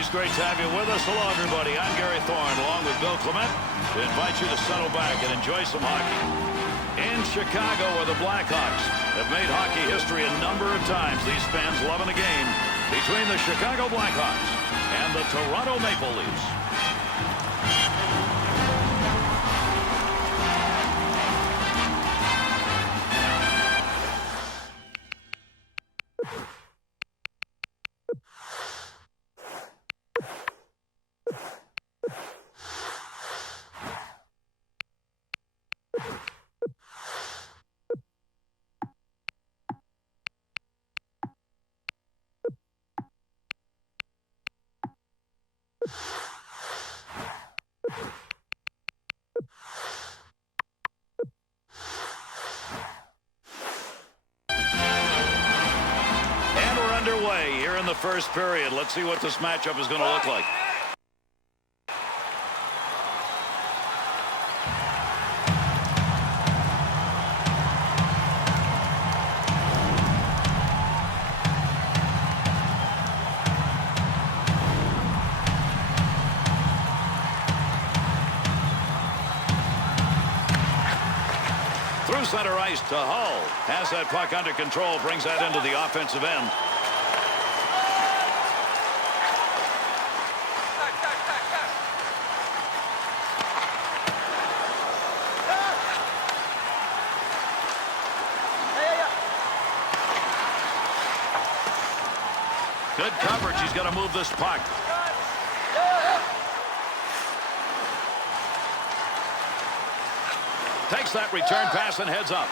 Always great to have you with us. Hello, everybody. I'm Gary Thorne, along with Bill Clement, to invite you to settle back and enjoy some hockey. In Chicago, where the Blackhawks have made hockey history a number of times, these fans loving the game between the Chicago Blackhawks and the Toronto Maple Leafs. Underway here in the first period. Let's see what this matchup is going to look like. Through center ice to Hull. Has that puck under control, brings that into the offensive end. Good coverage. He's got to move this puck. Takes that return pass and heads up.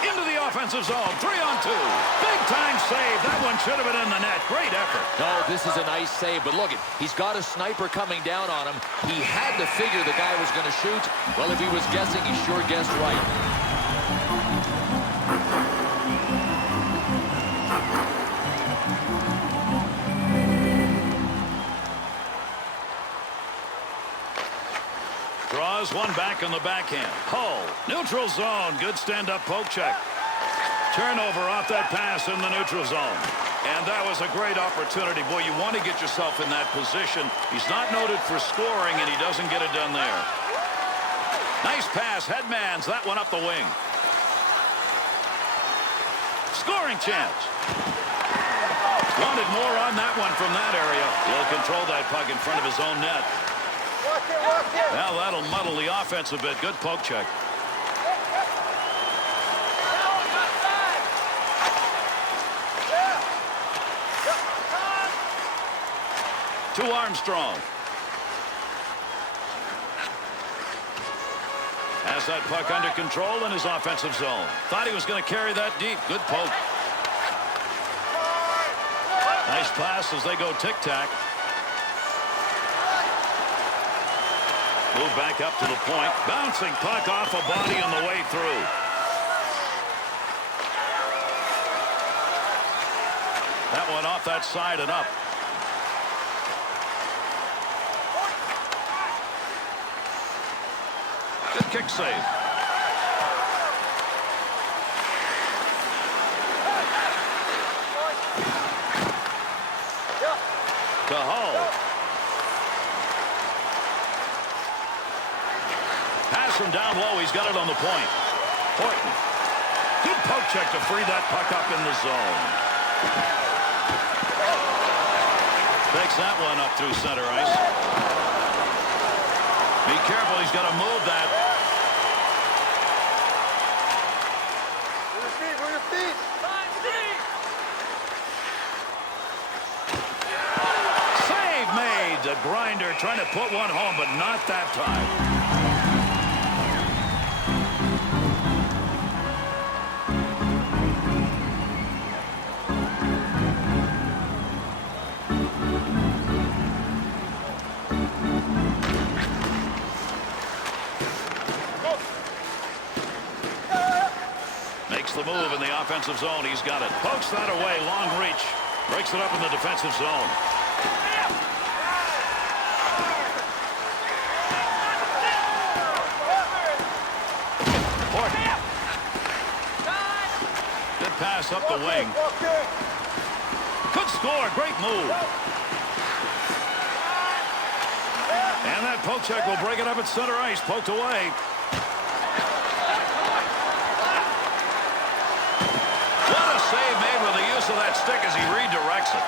Into the offensive zone. 3-on-2. Big time save. That one should have been in the net. Great effort. No, this is a nice save, but look, he's got a sniper coming down on him. He had to figure the guy was going to shoot. Well, if he was guessing, he sure guessed right. Draws one back on the backhand. Hull, neutral zone. Good stand-up poke check. Turnover off that pass in the neutral zone. And that was a great opportunity. Boy, you want to get yourself in that position. He's not noted for scoring, and he doesn't get it done there. Nice pass. Headmans that one up the wing. Scoring chance. Wanted more on that one from that area. He'll control that puck in front of his own net. Now that'll muddle the offense a bit. Good poke check. To Armstrong. Has that puck under control in his offensive zone. Thought he was going to carry that deep. Good poke. Nice pass as they go tic-tac. Move back up to the point. Bouncing puck off a body on the way through. That one off that side and up. Good kick save. To Hull. Pass from down low. He's got it on the point. Horton. Good poke check to free that puck up in the zone. Takes that one up through center ice. Be careful. He's got to move that. Move your feet. Save made. The grinder trying to put one home, but not that time. The move in the offensive zone. He's got it. Pokes that away. Long reach. Breaks it up in the defensive zone. Horton. Good pass up the wing. Could score. Great move. And that poke check will break it up at center ice. Poked away. What a save made with the use of that stick as he redirects it.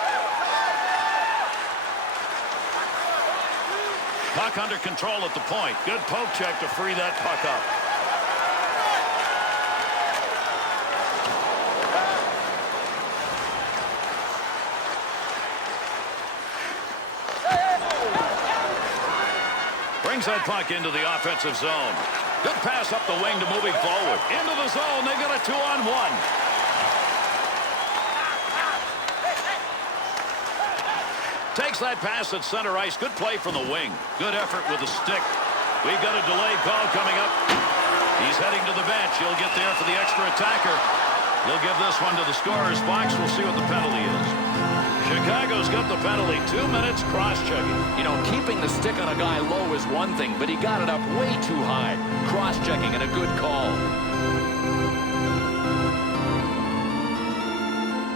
Puck under control at the point. Good poke check to free that puck up. Brings that puck into the offensive zone. Good pass up the wing to moving forward. Into the zone. They got a 2-on-1. Takes that pass at center ice. Good play from the wing. Good effort with the stick. We've got a delayed call coming up. He's heading to the bench. He'll get there for the extra attacker. He'll give this one to the scorer's box. We'll see what the penalty is. Chicago's got the penalty. 2 minutes cross-checking. You know, keeping the stick on a guy low is one thing, but he got it up way too high. Cross-checking and a good call.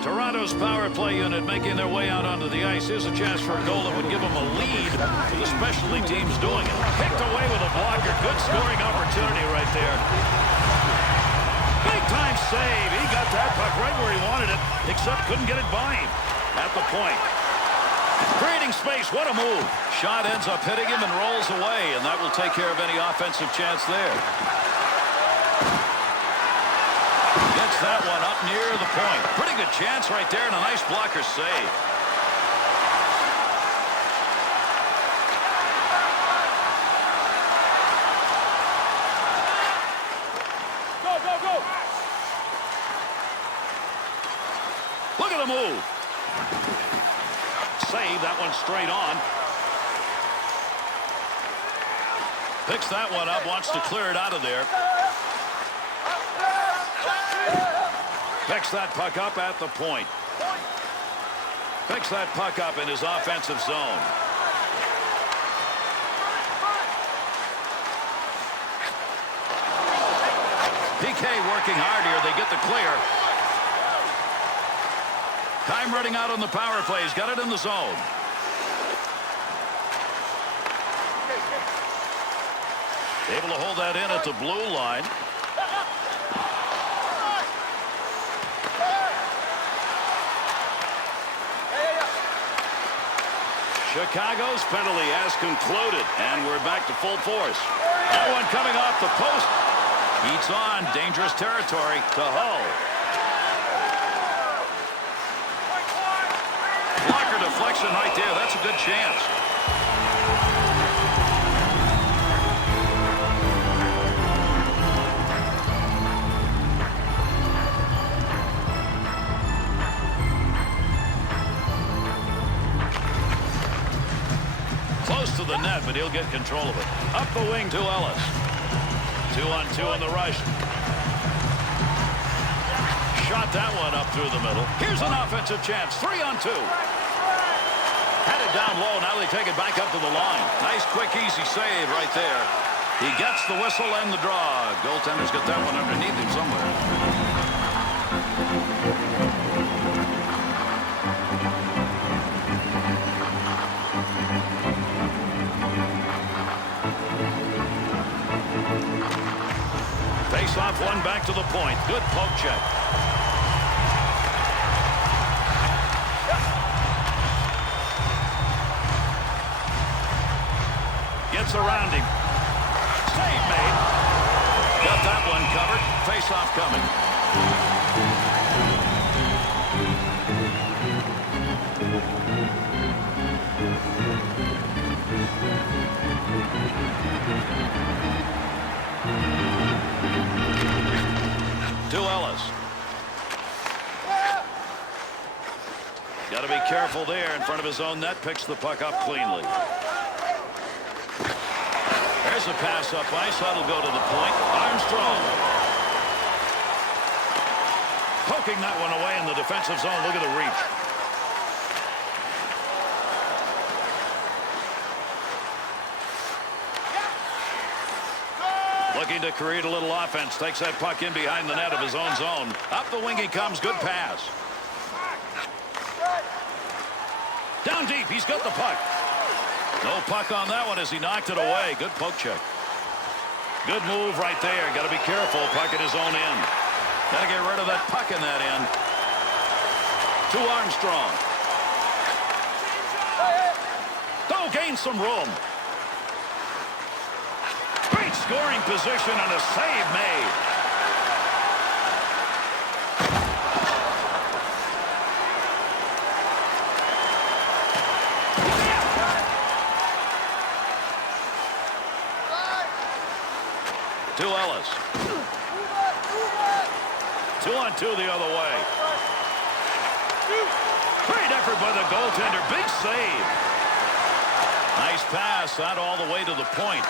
Toronto's power play unit making their way out onto the ice. Here's a chance for a goal that would give them a lead to the specialty teams doing it. Picked away with a blocker. Good scoring opportunity right there. Big-time save. He got that puck right where he wanted it, except couldn't get it by him. At the point. Creating space. What a move. Shot ends up hitting him and rolls away, and that will take care of any offensive chance there. Gets that one up near the point. Pretty good chance right there, and a nice blocker save. Go, go, go. Look at the move. Save that one straight on. Picks that one up, wants to clear it out of there. Picks that puck up at the point. Picks that puck up in his offensive zone. PK working hard here. They get the clear. Time running out on the power play. He's got it in the zone. Able to hold that in at the blue line. Chicago's penalty has concluded, and we're back to full force. That one coming off the post. Heats on. Dangerous territory to Hull. Blocker deflection right there. That's a good chance. Close to the net, but he'll get control of it. Up the wing to Ellis. 2-on-2 on the rush. Shot that one up through the middle. Here's an offensive chance. 3-on-2. Had it down low. Now they take it back up to the line. Nice, quick, easy save right there. He gets the whistle and the draw. Goaltender's got that one underneath him somewhere. Face off one back to the point. Good poke check. Gets around him. Save made. Got that one covered. Face off coming. To Ellis. Got to be careful there in front of his own net. Picks the puck up cleanly. There's a pass up ice. That'll go to the point. Armstrong. Poking that one away in the defensive zone. Look at the reach. Looking to create a little offense. Takes that puck in behind the net of his own zone. Up the wing he comes. Good pass. Down deep. He's got the puck. No puck on that one as he knocked it away. Good poke check. Good move right there. Got to be careful. Puck at his own end. Got to get rid of that puck in that end. To Armstrong. Oh, gain some room. Great scoring position and a save made. To Ellis. 2-on-2 the other way. Great effort by the goaltender. Big save. Nice pass out all the way to the point.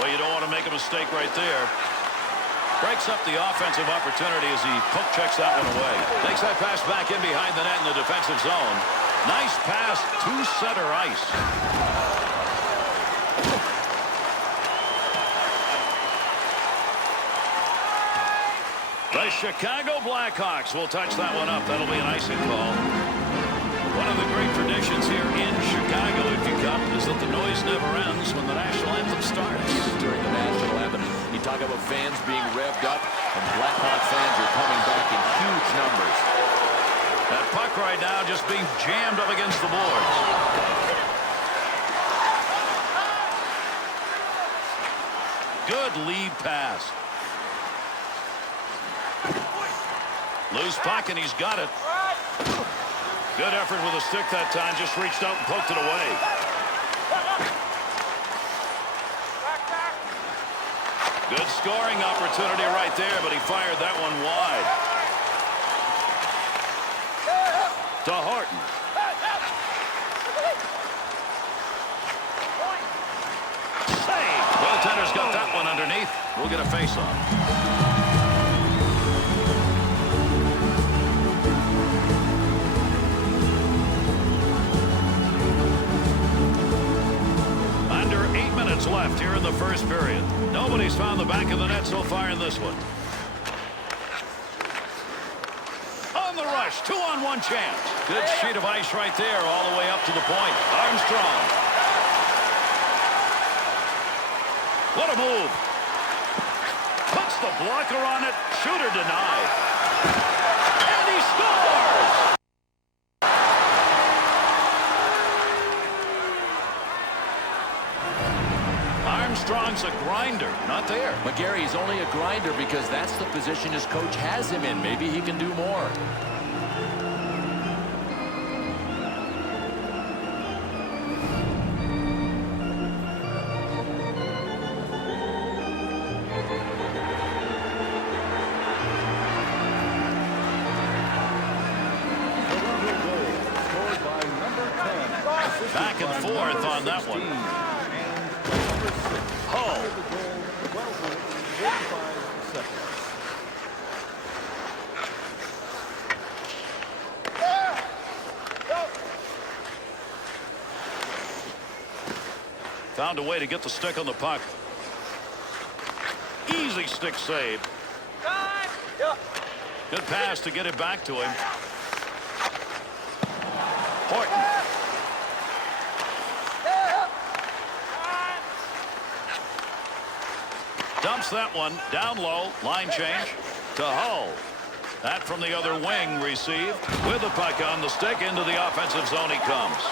Well, you don't want to make a mistake right there. Breaks up the offensive opportunity as he poke checks that one away. Takes that pass back in behind the net in the defensive zone. Nice pass to center ice. The Chicago Blackhawks will touch that one up. That'll be an icing call. One of the great traditions here in Chicago, if you come, is that the noise never ends when the national anthem starts. Even during the national anthem, you talk about fans being revved up, and Blackhawk fans are coming back in huge numbers. That puck right now just being jammed up against the boards. Good lead pass. Loose puck, and he's got it. Good effort with a stick that time. Just reached out and poked it away. Good scoring opportunity right there, but he fired that one wide. To Horton. Save. Goaltender's got that one underneath. We'll get a face-off. Left here in the first period. Nobody's found the back of the net so far in this one. On the rush, 2-on-1 chance. Good sheet of ice right there all the way up to the point. Armstrong. What a move. Puts the blocker on it. Shooter denied. And he scores! Armstrong's a grinder, not there. McGarry, he's only a grinder because that's the position his coach has him in. Maybe he can do more. Back and forth on that one. Found a way to get the stick on the puck. Easy stick save. Good pass to get it back to him. Horton. Dumps that one down low. Line change to Hull. That from the other wing received. With the puck on the stick into the offensive zone he comes.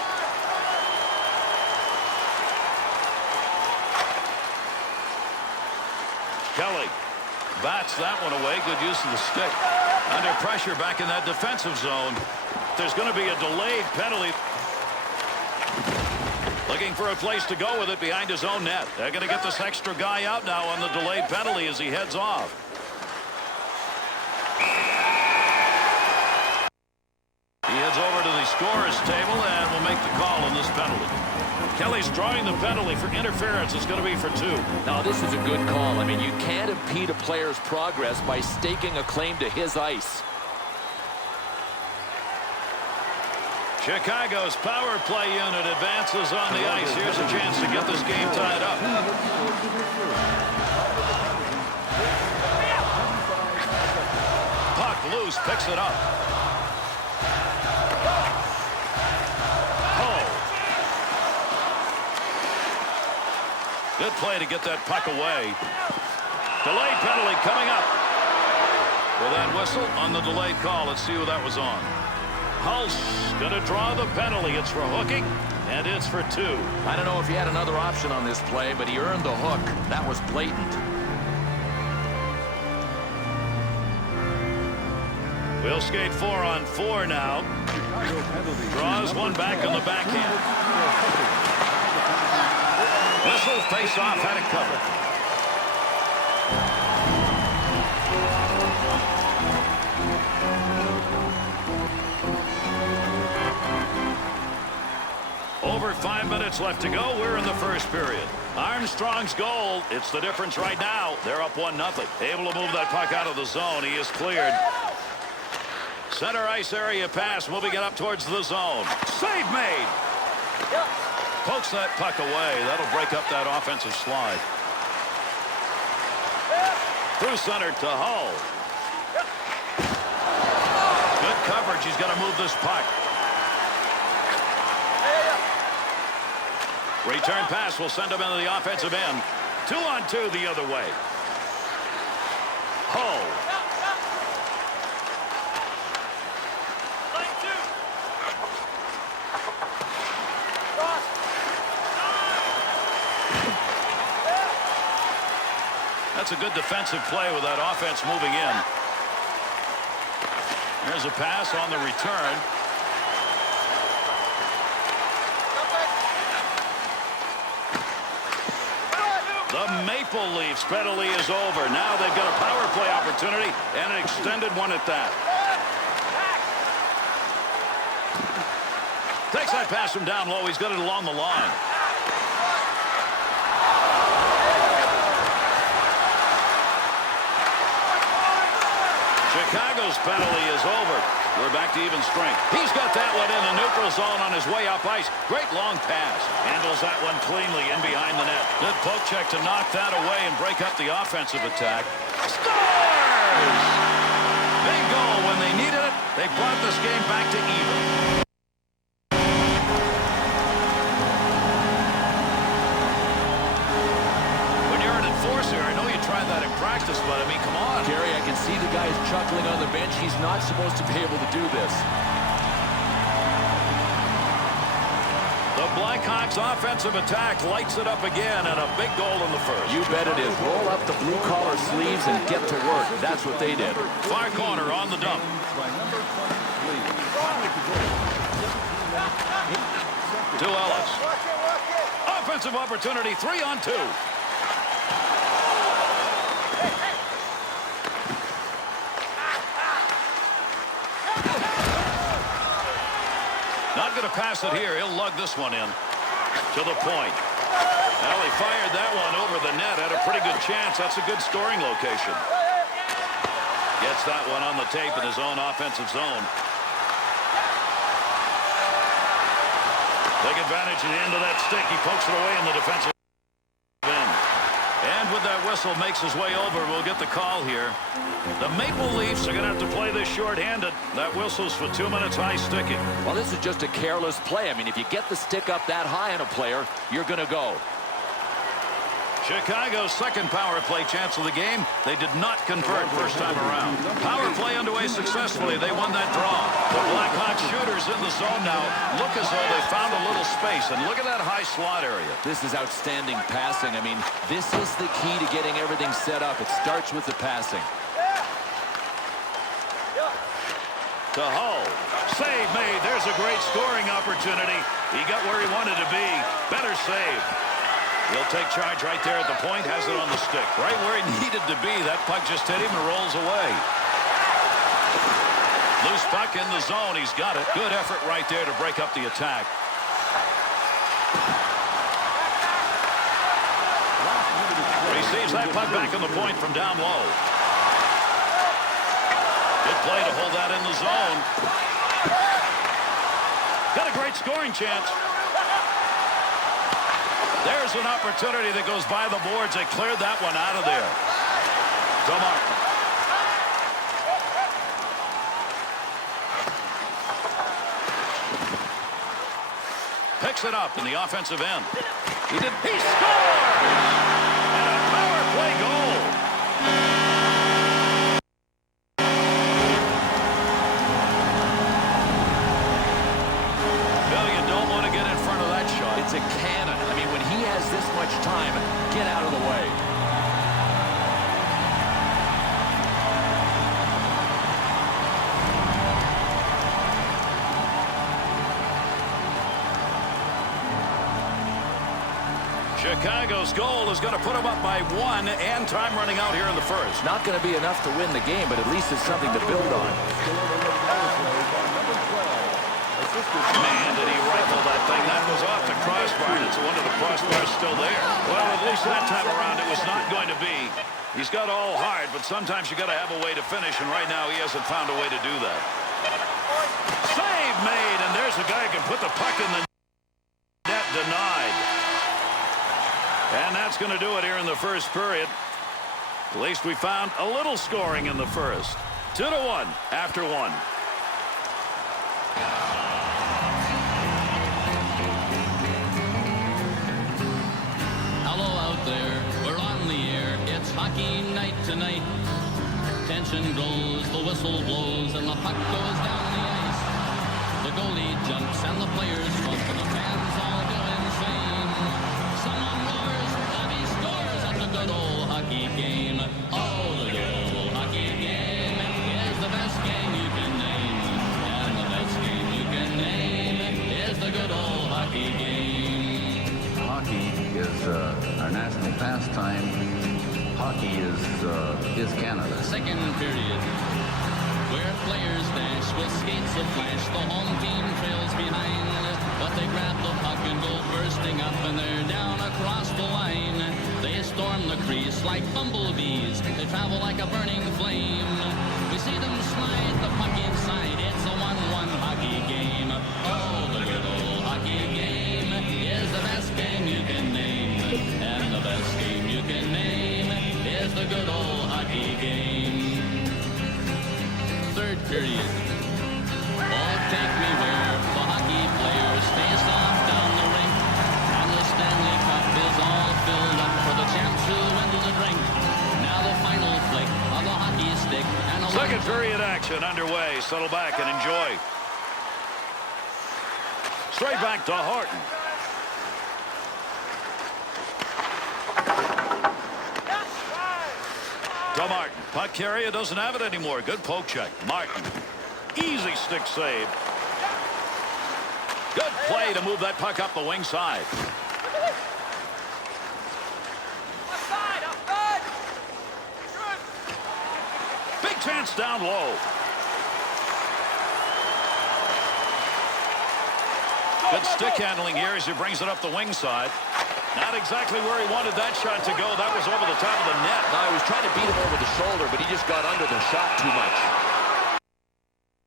Kelly bats that one away. Good use of the stick. Under pressure back in that defensive zone. There's going to be a delayed penalty. Looking for a place to go with it behind his own net. They're going to get this extra guy out now on the delayed penalty as he heads off. He heads over to the scorer's table and will make the call on this penalty. Kelly's drawing the penalty for interference. It's going to be for 2. Now, this is a good call. I mean, you can't impede a player's progress by staking a claim to his ice. Chicago's power play unit advances on the ice. Here's a chance to get this game tied up. Puck loose picks it up. Oh. Good play to get that puck away. Delayed penalty coming up. With that whistle on the delayed call, let's see who that was on. Hulse going to draw the penalty. It's for hooking, and it's for 2. I don't know if he had another option on this play, but he earned the hook. That was blatant. We'll skate 4-on-4 now. Draws one back on the backhand. Whistle, face-off, had it covered. Over 5 minutes left to go. We're in the first period. Armstrong's goal. It's the difference right now. They're up 1-0. Able to move that puck out of the zone. He is cleared. Center ice area pass. Moving it up towards the zone. Save made. Pokes that puck away. That'll break up that offensive slide. Through center to Hull. Good coverage. He's got to move this puck. Return pass will send him into the offensive end. 2-on-2 the other way. Hull. That's a good defensive play with that offense moving in. There's a pass on the return. The Maple Leafs penalty is over. Now they've got a power play opportunity and an extended one at that. Takes that pass from down low. He's got it along the line. Chicago's penalty is over. We're back to even strength. He's got that one in the neutral zone on his way up ice. Great long pass. Handles that one cleanly in behind the net. Good poke check to knock that away and break up the offensive attack. Scores! Big goal when they needed it. They brought this game back to even. I know you tried that in practice, but I mean, come on. Gary, I can see the guys chuckling on the bench. He's not supposed to be able to do this. The Blackhawks offensive attack lights it up again, and a big goal in the first. You bet it is. Roll up the blue-collar sleeves and get to work. That's what they did. Far corner on the dump. To Ellis. Offensive opportunity, 3-on-2. Not going to pass it here. He'll lug this one in to the point. Well, he fired that one over the net. Had a pretty good chance. That's a good scoring location. Gets that one on the tape in his own offensive zone. Take advantage of the end of that stick. He pokes it away in the defensive end. And with that whistle makes his way over, we'll get the call here. The Maple Leafs are going to have to play this short-handed. That whistle's for 2 minutes high sticking. Well, this is just a careless play. I mean, if you get the stick up that high on a player, you're going to go. Chicago's second power play chance of the game. They did not convert first time around. Power play underway successfully. They won that draw. The Blackhawks shooters in the zone now look as though they found a little space. And look at that high slot area. This is outstanding passing. I mean, this is the key to getting everything set up. It starts with the passing. To Hull. Save made. There's a great scoring opportunity. He got where he wanted to be. Better save. He'll take charge right there at the point. Has it on the stick. Right where he needed to be. That puck just hit him and rolls away. Loose puck in the zone. He's got it. Good effort right there to break up the attack. Receives that puck back on the point from down low. Good play to hold that in the zone. Got a great scoring chance. There's an opportunity that goes by the boards. They cleared that one out of there. To Martin. picks it up in the offensive end. He scores! And a power play goal. Bill, you don't want to get in front of that shot. It's a cannon. I mean, when he has this much time, get out of the way. Chicago's goal is going to put them up by 1, and time running out here in the first. Not going to be enough to win the game, but at least it's something to build on. Man, did he rifle that thing. That was off the crossbar, and it's one of the crossbars still there. Well, at least that time around it was not going to be. He's got all hard, but sometimes you got to have a way to finish, and right now he hasn't found a way to do that. Save made, and there's a guy who can put the puck in the net. Denied. And that's going to do it here in the first period. At least we found a little scoring in the first. 2-1 after 1. Hello out there, we're on the air. It's hockey night tonight. Tension grows, the whistle blows, and the puck goes down the ice. The goalie jumps and the players trump, and the fans all go insane. Someone roars, and he scores at the good old hockey game. Oh, the good old hockey game is the best game you can name. And the best game you can name is the good old hockey game. Hockey is our national pastime. Hockey is Canada. Second period, where players dash with skates of flash. The home team trails behind, but they grab the puck and go bursting up, and they're down across the line. They storm the crease like bumblebees. They travel like a burning flame. We see them slide the puck inside. It's a 1-1 hockey game. Oh, the good old hockey game is the best game you can name, and the best game you can name is the good old hockey game. Third period. Oh, take me where the hockey players face off down the rink, and the Stanley Cup is all filled up for the champs who win the drink. Now the final flick of the hockey stick, and a Second period action underway. Settle back and enjoy. Straight back to Horton. To Martin. Puck carrier doesn't have it anymore. Good poke check. Martin. Easy stick save. Good play to move that puck up the wing side. Big chance down low. Good stick handling here as he brings it up the wing side. Not exactly where he wanted that shot to go. That was over the top of the net. No, he was trying to beat him over the shoulder, but he just got under the shot too much.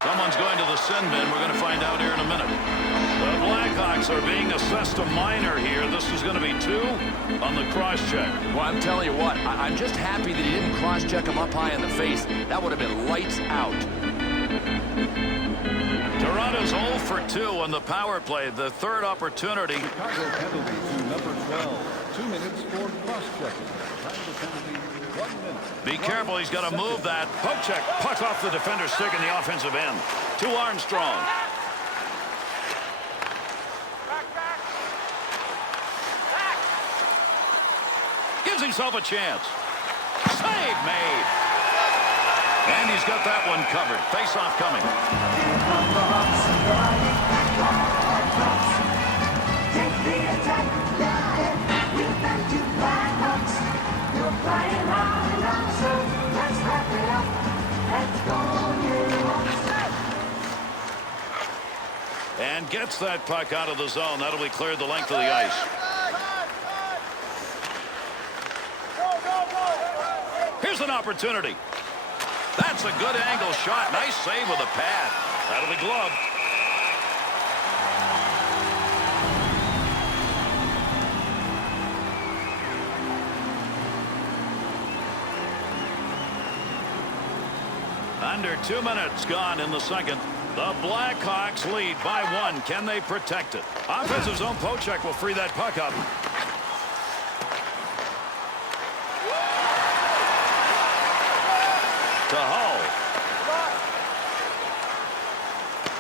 Someone's going to the sin bin. We're going to find out here in a minute. The Blackhawks are being assessed a minor here. This is going to be 2 on the cross-check. Well, I'm telling you what, I'm just happy that he didn't cross-check him up high in the face. That would have been lights out. Toronto's 0 for 2 on the power play. The third opportunity. Chicago penalty to number 12. 2 minutes for cross-checking. Time of the penalty, 1 minute. Be careful. He's got to move that. Poke check. Puck off the defender's stick in the offensive end. To Armstrong. Gives himself a chance. Save made. And he's got that one covered. Face-off coming. And gets that puck out of the zone. That'll be cleared the length of the ice. Here's an opportunity. That's a good angle shot. Nice save with a pad. That'll be gloved. Under 2 minutes gone in the second. The Blackhawks lead by 1. Can they protect it? Offensive zone poke check will free that puck up. To Hull.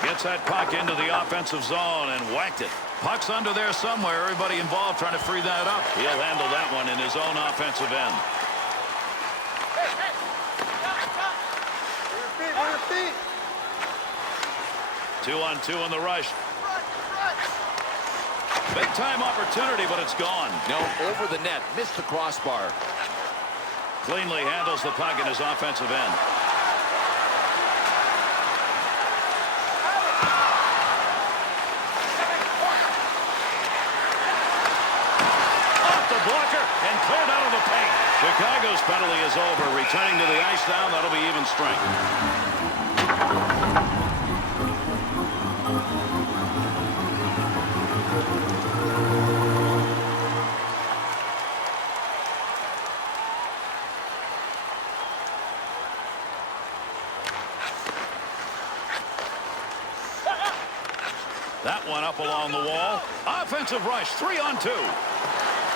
Gets that puck into the offensive zone and whacked it. Puck's under there somewhere. Everybody involved trying to free that up. He'll handle that one in his own offensive end. 2-on-2 in the rush. Big time opportunity, but it's gone. No, over the net. Missed the crossbar. Cleanly handles the puck in his offensive end. Off the blocker and cleared out of the paint. Chicago's penalty is over. Returning to the ice now. That'll be even strength. That one up along the wall. Offensive rush, 3-on-2.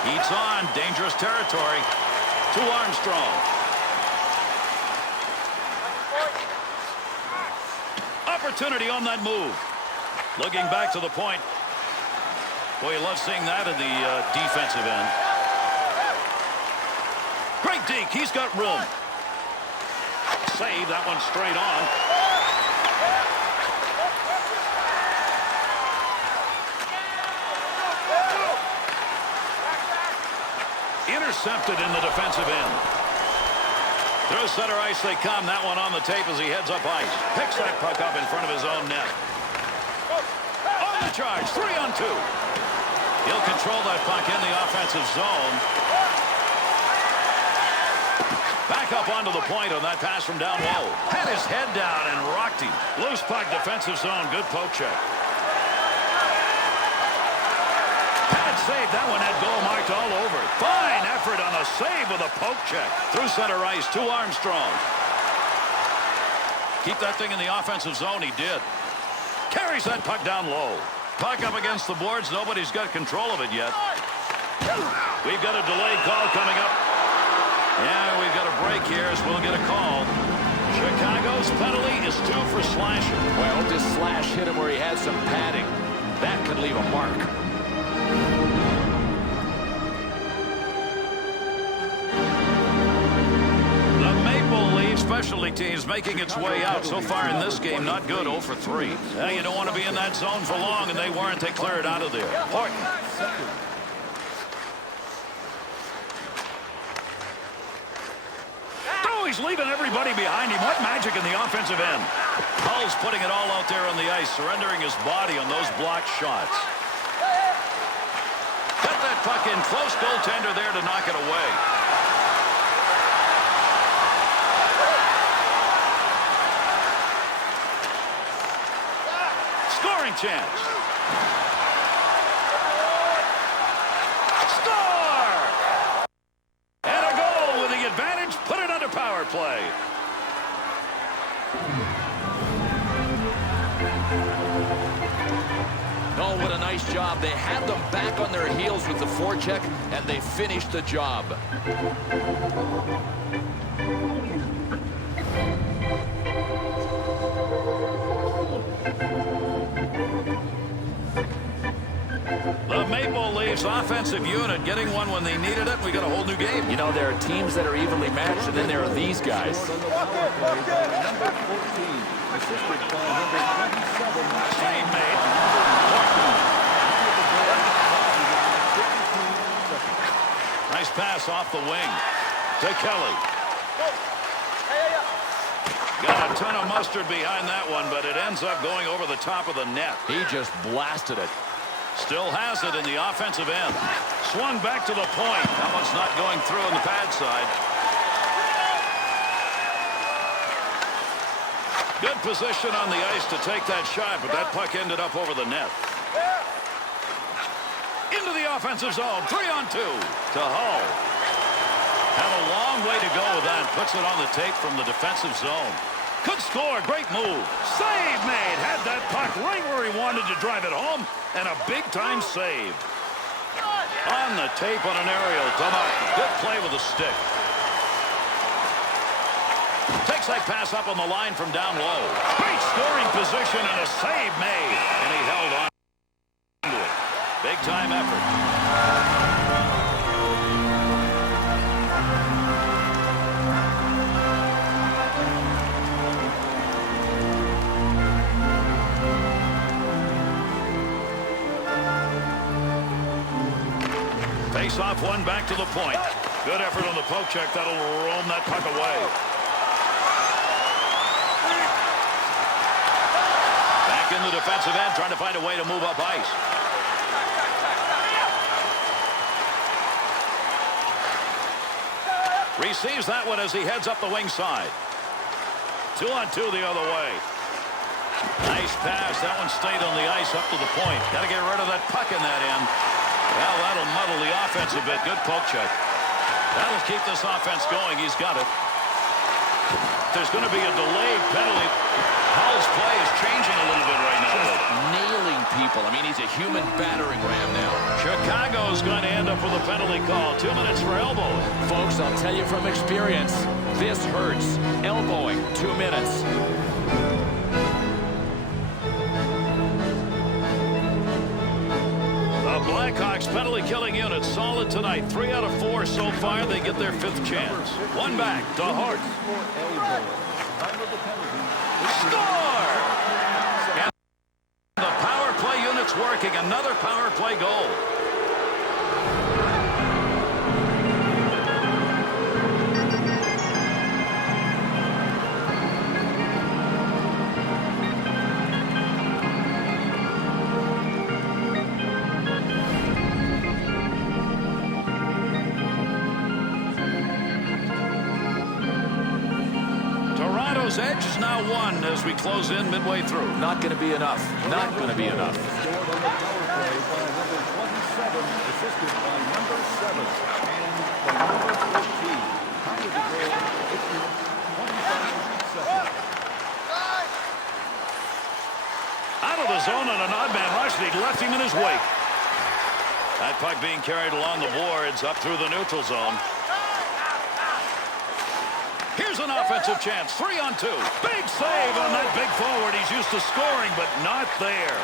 Heats on, dangerous territory. To Armstrong. Opportunity on that move. Looking back to the point. Boy, you love seeing that in the defensive end. Great deke, he's got room. Save, that one straight on. Intercepted in the defensive end. Through center ice they come. That one on the tape as he heads up ice. Picks that puck up in front of his own net. On the charge, 3-on-2. He'll control that puck in the offensive zone. Back up onto the point on that pass from down low. Had his head down and rocked him. Loose puck, defensive zone. Good poke check. Save. That one had goal marked all over. Fine effort on a save with a poke check. Through center ice to Armstrong. Keep that thing in the offensive zone. He did. Carries that puck down low. Puck up against the boards. Nobody's got control of it yet. We've got a delayed call coming up. Yeah, we've got a break here, so we'll get a call. Chicago's penalty is 2 for slashing. Well, just slash hit him where he had some padding. That could leave a mark. Specialty teams making its way out. So far in this game, not good. 0 for 3. You don't want to be in that zone for long, and they weren't. They cleared out of there. Horton. Oh, he's leaving everybody behind him. What magic in the offensive end. Hull's putting it all out there on the ice, surrendering his body on those blocked shots. Got that puck in close. Goaltender there to knock it away. Chance. Score! And a goal with the advantage. Put it under power play. Oh, what a nice job. They had them back on their heels with the forecheck, and they finished the job. The Maple Leafs offensive unit getting one when they needed it. We got a whole new game. You know, there are teams that are evenly matched, and then there are these guys. Number 14, assisted by number 27. Save made. Nice pass off the wing to Kelly. Got a ton of mustard behind that one, but it ends up going over the top of the net. He just blasted it. Still has it in the offensive end. Swung back to the point. That one's not going through on the pad side. Good position on the ice to take that shot, but that puck ended up over the net. Into the offensive zone. 3-on-2 to Hull. Have a long way to go with that. Puts it on the tape from the defensive zone. Could score. Great move. Save made. Had that puck right where he wanted to drive it home. And a big-time save. On the tape on an aerial. Tomac. Good play with the stick. Takes that pass up on the line from down low. Great scoring position and a save made. And he held on to it. Big-time effort. Face off one back to the point. Good effort on the poke check. That'll roam that puck away. Back in the defensive end, trying to find a way to move up ice. Receives that one as he heads up the wing side. 2-on-2 the other way. Nice pass. That one stayed on the ice up to the point. Got to get rid of that puck in that end. Well, that'll muddle the offense a bit. Good poke check. That'll keep this offense going. He's got it. There's going to be a delayed penalty. Hull's play is changing a little bit right now. Just nailing people. I mean, he's a human battering ram now. Chicago's going to end up with a penalty call. 2 minutes for elbowing. Folks, I'll tell you from experience, this hurts. Elbowing, 2 minutes. Blackhawks penalty killing unit solid tonight. 3 out of 4 so far. They get their 5th chance. One back to Hart. Score! And the power play unit's working. Another power play goal. Edge is now 1 as we close in midway through. Not going to be enough. Not going to be enough. Scored on the power play by number 27, assisted by number 7, and by number 14. Time of the goal, 8 minutes, 25 seconds. Out of the zone on an odd man rush, and he left him in his wake. That puck being carried along the boards up through the neutral zone. Here's an offensive chance. 3-on-2. Big save on that big forward. He's used to scoring, but not there.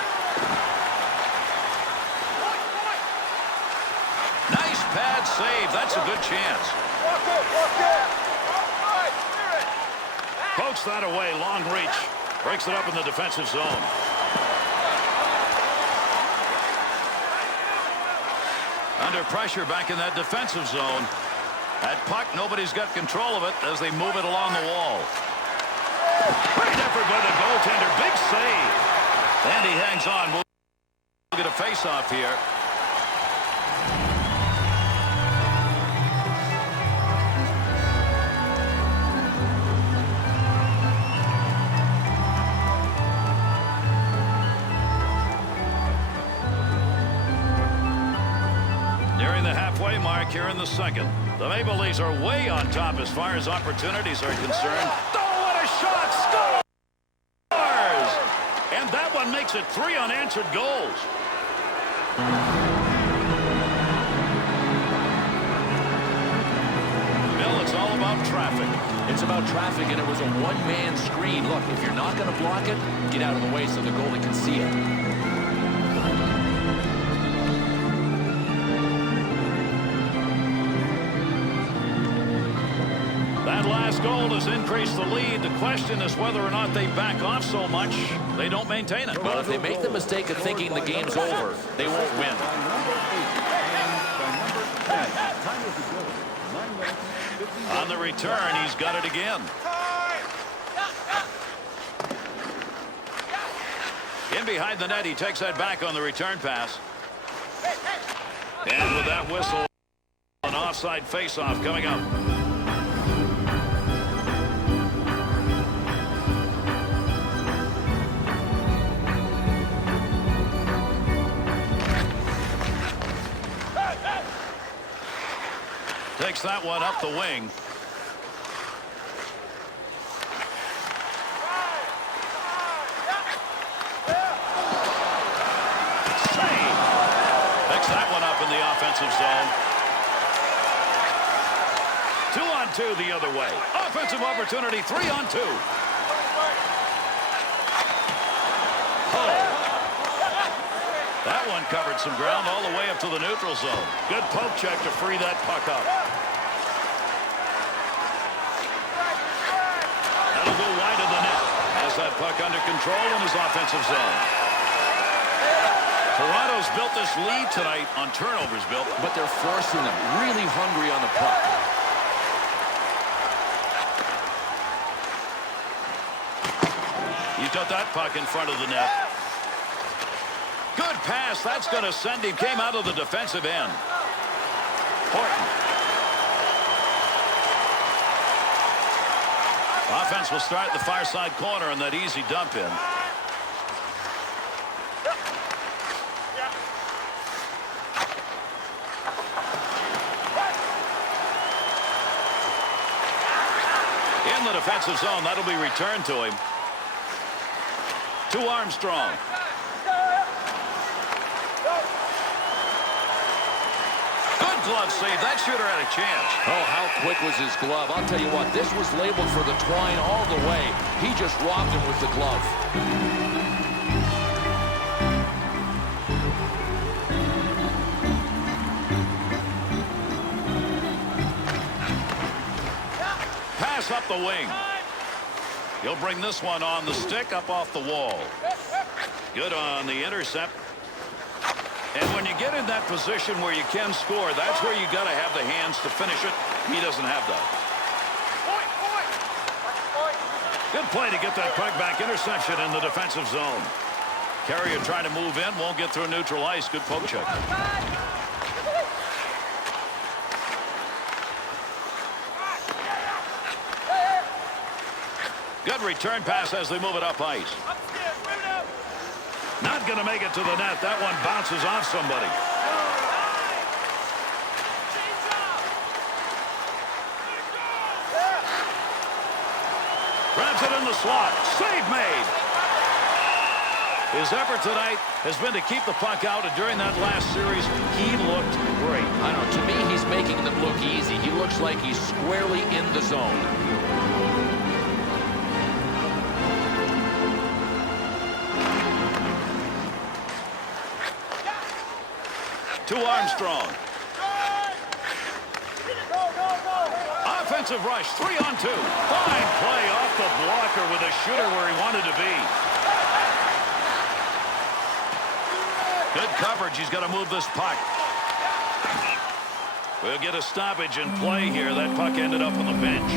Nice pad save. That's a good chance. Pokes that away. Long reach. Breaks it up in the defensive zone. Under pressure back in that defensive zone. That puck, nobody's got control of it as they move it along the wall. Great effort by the goaltender. Big save. And he hangs on. We'll get a face-off here. Nearing the halfway mark here in the second. The Maple Leafs are way on top as far as opportunities are concerned. Oh, what a shot! Scores! And that one makes it 3 unanswered goals. Bill, it's all about traffic. It's about traffic, and it was a one-man screen. Look, if you're not going to block it, get out of the way so the goalie can see it. That last goal has increased the lead. The question is whether or not they back off so much they don't maintain it. Well, if they make the mistake of thinking the game's over, they won't win. On the return, he's got it again. In behind the net, he takes that back on the return pass. And with that whistle, an offside faceoff coming up. Takes that one up the wing. defensive zone. 2-on-2 the other way. Offensive opportunity, 3-on-2. Oh. That one covered some ground all the way up to the neutral zone. Good poke check to free that puck up. That'll go wide of the net. Has that puck under control in his offensive zone. Toronto's built this lead tonight on turnovers, Bill. But they're forcing them, really hungry on the puck. He's got that puck in front of the net. Good pass. That's going to send him. Came out of the defensive end. Horton. Offense will start the far side corner on that easy dump in. In the defensive zone. That'll be returned to him. To Armstrong. Good glove save. That shooter had a chance. Oh, how quick was his glove. I'll tell you what, this was labeled for the twine all the way. He just robbed him with the glove. Pass up the wing. He'll bring this one on the stick up off the wall. Good on the intercept. And when you get in that position where you can score, that's where you got to have the hands to finish it. He doesn't have that. Good play to get that puck back. Interception in the defensive zone. Carrier trying to move in. Won't get through neutral ice. Good poke check. Good return pass as they move it up ice. Not going to make it to the net. That one bounces off somebody. Grabs it in the slot. Save made. His effort tonight has been to keep the puck out, and during that last series, he looked great. I don't know. To me, he's making them look easy. He looks like he's squarely in the zone. To Armstrong. Offensive rush, 3-on-2. Fine play off the blocker with a shooter where he wanted to be. Good coverage. He's got to move this puck. We'll get a stoppage in play here. That puck ended up on the bench.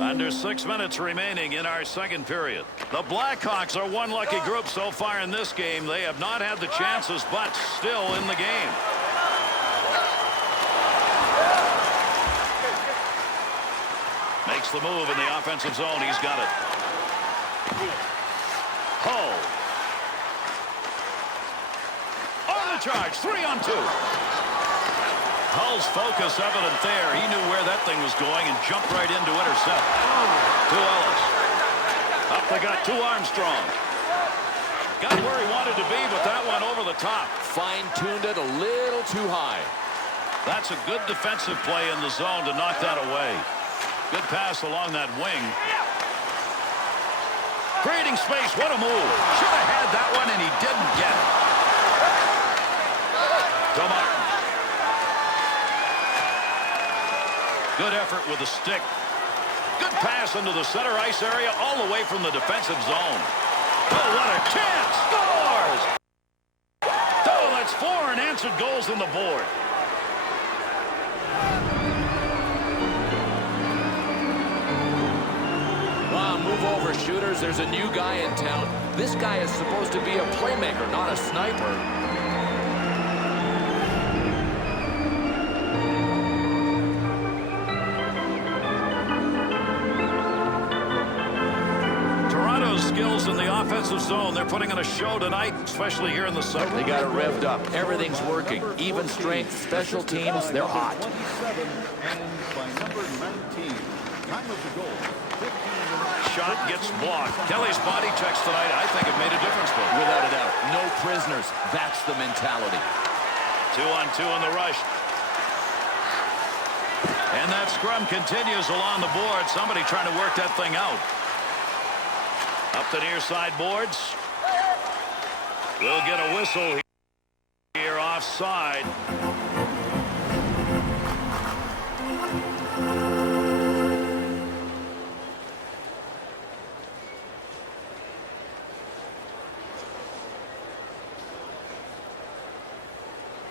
Under 6 minutes remaining in our second period. The Blackhawks are one lucky group so far in this game. They have not had the chances, but still in the game. Makes the move in the offensive zone. He's got it. Hull. On the charge. 3-on-2. Hull's focus evident there. He knew where that thing was going and jumped right in to intercept. To Ellis. Up the gut to Armstrong. Got where he wanted to be, but that one over the top. Fine-tuned it a little too high. That's a good defensive play in the zone to knock that away. Good pass along that wing. Creating space. What a move. Should have had that one, and he didn't get it. To Martin. Good effort with the stick. Good pass into the center ice area all the way from the defensive zone. Oh, what a chance! Scores! Oh, that's 4 unanswered goals on the board. Move over, shooters. There's a new guy in town. This guy is supposed to be a playmaker, not a sniper. Toronto's skills in the offensive zone. They're putting on a show tonight, especially here in the second. They got it revved up. Everything's working. Even strength, special teams, they're hot. 27 and by number 19. Time of the goal, 15 minutes. shot gets blocked. Kelly's body checks tonight, I think, have made a difference for him. Without a doubt. No prisoners. That's the mentality. 2-on-2 in the rush. And that scrum continues along the board. Somebody trying to work that thing out. Up the near side boards. We'll get a whistle here offside.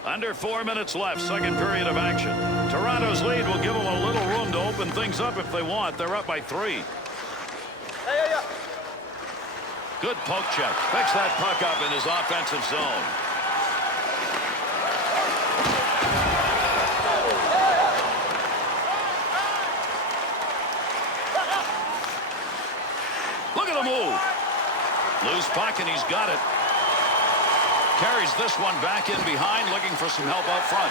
Under 4 minutes left, second period of action. Toronto's lead will give them a little room to open things up if they want. They're up by 3. Good poke check. Picks that puck up in his offensive zone. Look at the move. Loose puck, and he's got it. Carries this one back in behind, looking for some help out front.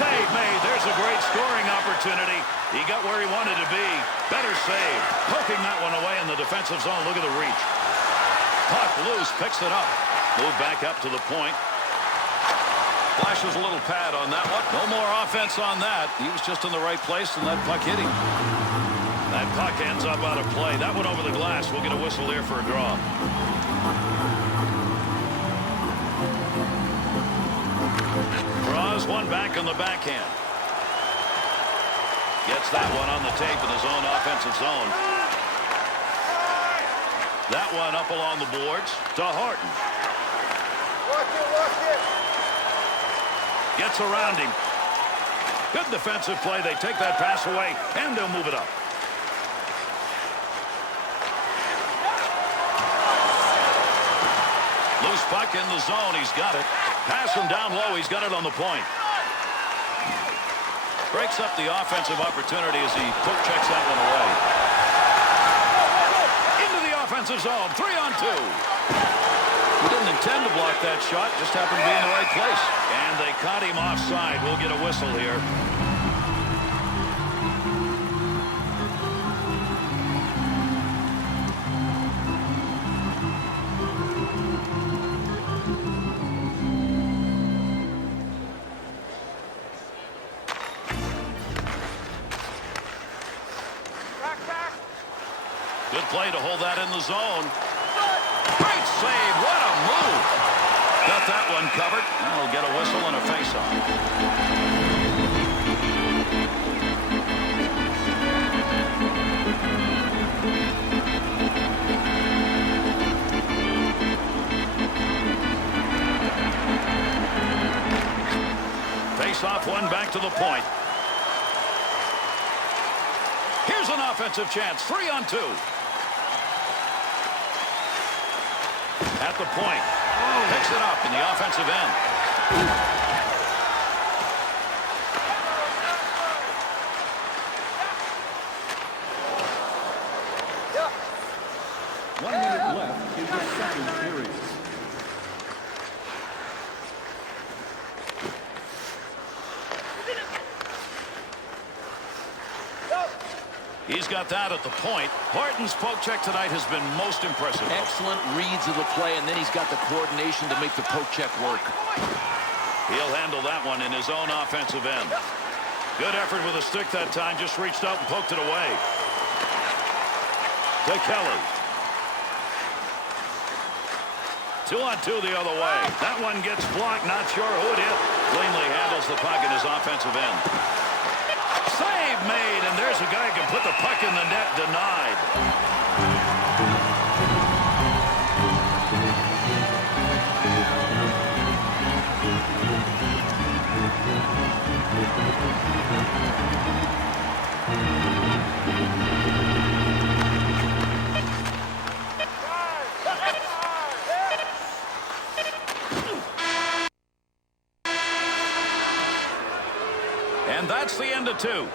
Save made. There's a great scoring opportunity. He got where he wanted to be. Better save. Poking that one away in the defensive zone. Look at the reach. Puck loose. Picks it up. Move back up to the point. Flashes a little pad on that one. No more offense on that. He was just in the right place, and that puck hit him. That puck ends up out of play. That one over the glass. We'll get a whistle there for a draw. Draws one back on the backhand. Gets that one on the tape in his own offensive zone. That one up along the boards to Horton. Gets around him. Good defensive play. They take that pass away, and they'll move it up. Loose puck in the zone. He's got it. Pass him down low. He's got it on the point. Breaks up the offensive opportunity as he poke checks that one away. Into the offensive zone. 3-on-2. He didn't intend to block that shot. Just happened to be in the right place. And they caught him offside. We'll get a whistle here. Good play to hold that in the zone. Great save. What a move. Got that one covered. We'll get a whistle and a face-off. Face-off one back to the point. Here's an offensive chance. 3-on-2. At the point. Picks it up in the offensive end. Yeah. 1 minute left in the second period. He's got that at the point. Horton's poke check tonight has been most impressive. Excellent reads of the play, and then he's got the coordination to make the poke check work. He'll handle that one in his own offensive end. Good effort with a stick that time. Just reached out and poked it away. To Kelly. 2-on-2 the other way. That one gets blocked. Not sure who it hit. Cleanly handles the puck in his offensive end. Save made, and there's a guy who can put the puck in the net. Denied. And that's the end of 2.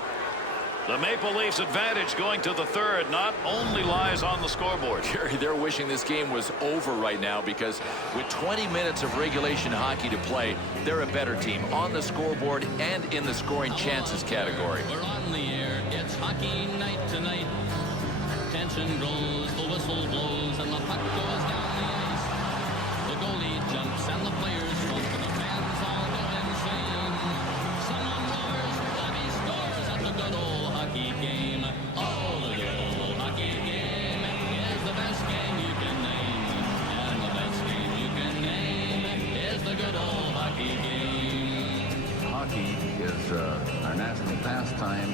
The Maple Leafs advantage going to the third not only lies on the scoreboard. Jerry, they're wishing this game was over right now because with 20 minutes of regulation hockey to play, they're a better team on the scoreboard and in the scoring chances category. We're on the air. It's hockey night tonight. Tension tension grows, the whistle blows, and the puck goes down the ice. The goalie jumps and the players jump, and the fans all go insane. Someone roars, Bobby scores at the good old hockey game. Oh, the good old hockey game is the best game you can name. And the best game you can name is the good old hockey game. Hockey is our national pastime.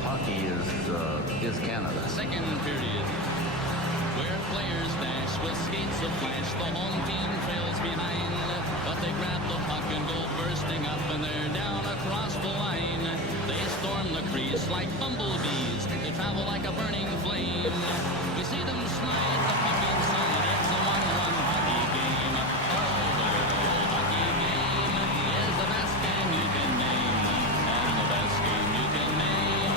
Hockey is Canada. Second period, where players dash with skates of flash, the home team trails behind, but they grab the puck and go bursting up, and they're down across the line. They storm the crease like bumblebees. They travel like a burning flame. We see them slide the puck inside. It's a 1-1 hockey game. Oh, the good old hockey game is the best game you can name, and the best game you can name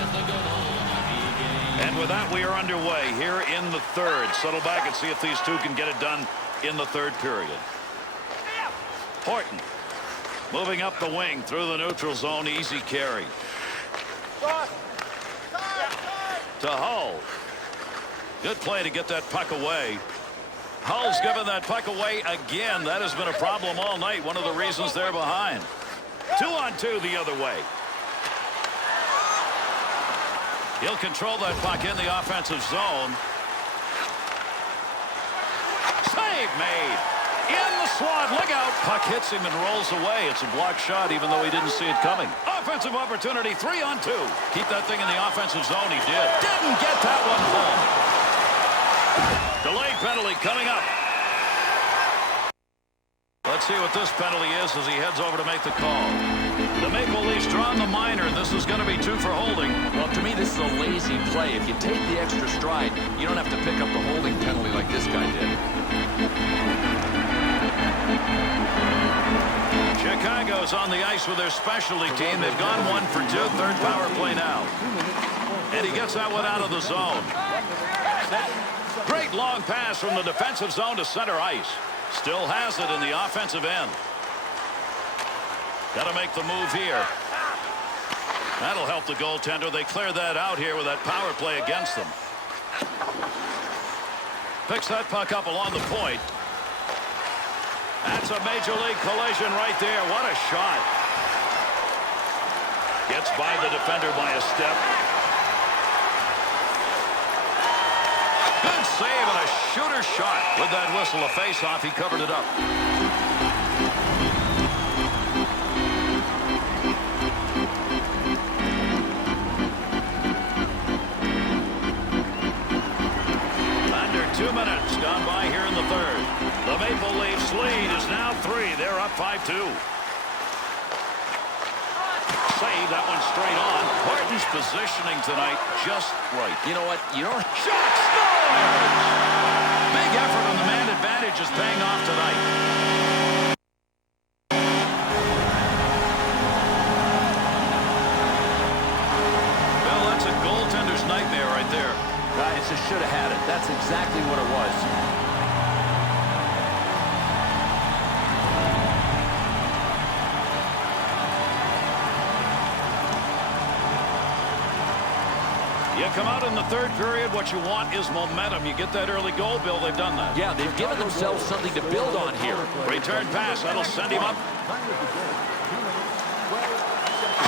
is the good old hockey game. And with that, we are underway here in the third. Settle back and see if these two can get it done in the third period. Horton moving up the wing through the neutral zone. Easy carry. To Hull. Good play to get that puck away. Hull's given that puck away again. That has been a problem all night. One of the reasons they're behind. 2-on-2 the other way. He'll control that puck in the offensive zone. Save made. In the slot. Look out. Puck hits him and rolls away. It's a blocked shot even though he didn't see it coming. Offensive opportunity. 3-on-2. Keep that thing in the offensive zone. He did. Didn't get that one home. Delayed penalty coming up. Let's see what this penalty is as he heads over to make the call. The Maple Leafs draw on the minor. This is going to be 2 for holding. Well, to me, this is a lazy play. If you take the extra stride, you don't have to pick up the holding penalty like this guy did. Chicago's on the ice with their specialty team. They've gone 1 for 2. Third power play now. And he gets that one out of the zone. Great long pass from the defensive zone to center ice. Still has it in the offensive end. Got to make the move here. That'll help the goaltender. They clear that out here with that power play against them. Picks that puck up along the point. That's a major league collision right there. What a shot. Gets by the defender by a step. Good save and a shooter shot. With that whistle, a face-off, he covered it up. Under 2 minutes gone by here in the third. The Maple Leafs lead is now 3. They're up 5-2. Save that one straight on. Horton's positioning tonight just right. You know what? You don't... Shot scores! Big effort on the man advantage is paying off tonight. Well, that's a goaltender's nightmare right there. Guys, just should have had it. That's exactly what it was. You come out in the third period, what you want is momentum. You get that early goal, Bill, they've done that. Yeah, they've given themselves something to build on here. Return pass, that'll send him up.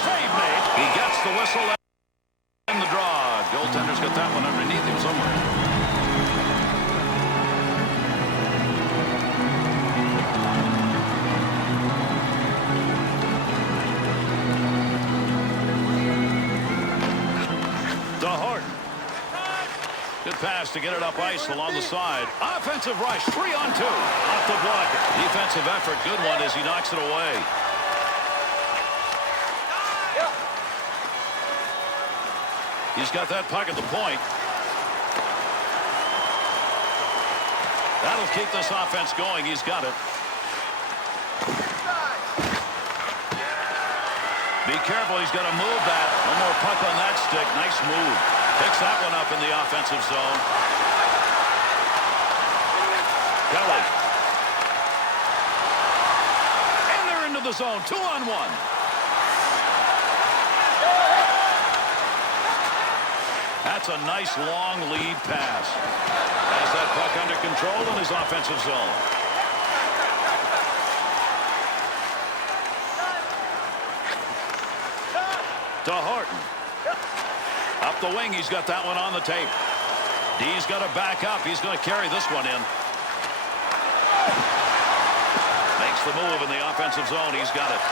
Save made. He gets the whistle and the draw. Goaltender's got that one underneath him somewhere. Good pass to get it up ice along the side. Offensive rush, 3-on-2. Off the block. Defensive effort, good one as he knocks it away. He's got that puck at the point. That'll keep this offense going. He's got it. Be careful, he's got to move that. One more puck on that stick. Nice move. Picks that one up in the offensive zone. Kelly. And they're into the zone. 2-on-1. At That's a nice long lead pass. Has that puck under control in his offensive zone. To Horton. Up the wing, he's got that one on the tape. D's got to back up. He's going to carry this one in. Makes the move in the offensive zone. He's got it.